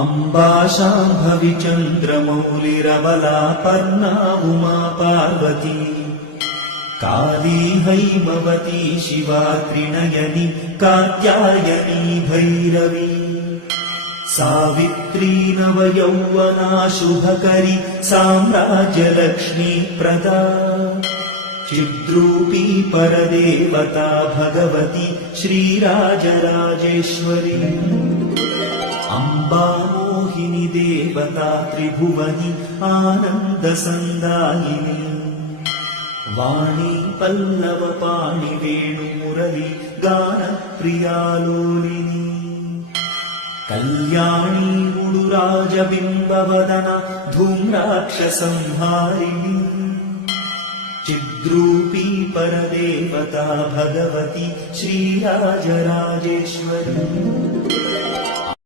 अम्बा शाम्भवी चन्द्रमौलिरबलापर्णा उमा पार्वती काली हैमवती शिवा त्रिनयनी कात्यायनी भैरवी सावित्री नवयौवना शुभकरी साम्राज्यलक्ष्मी प्रदा चिद्रूपी परदेवता भगवती श्रीराजराजेश्वरी अम्बा मोहिनी देवता त्रिभुवनी आनन्दसन्दायिनी वाणी पल्लवपाणि वेणुमुरली गानप्रियालोलिनी कल्याणी उडुराजबिम्बवदना धूम्राक्षसंहारिणी चिद्रूपी परदेवता भगवती श्रीराजराजेश्वरी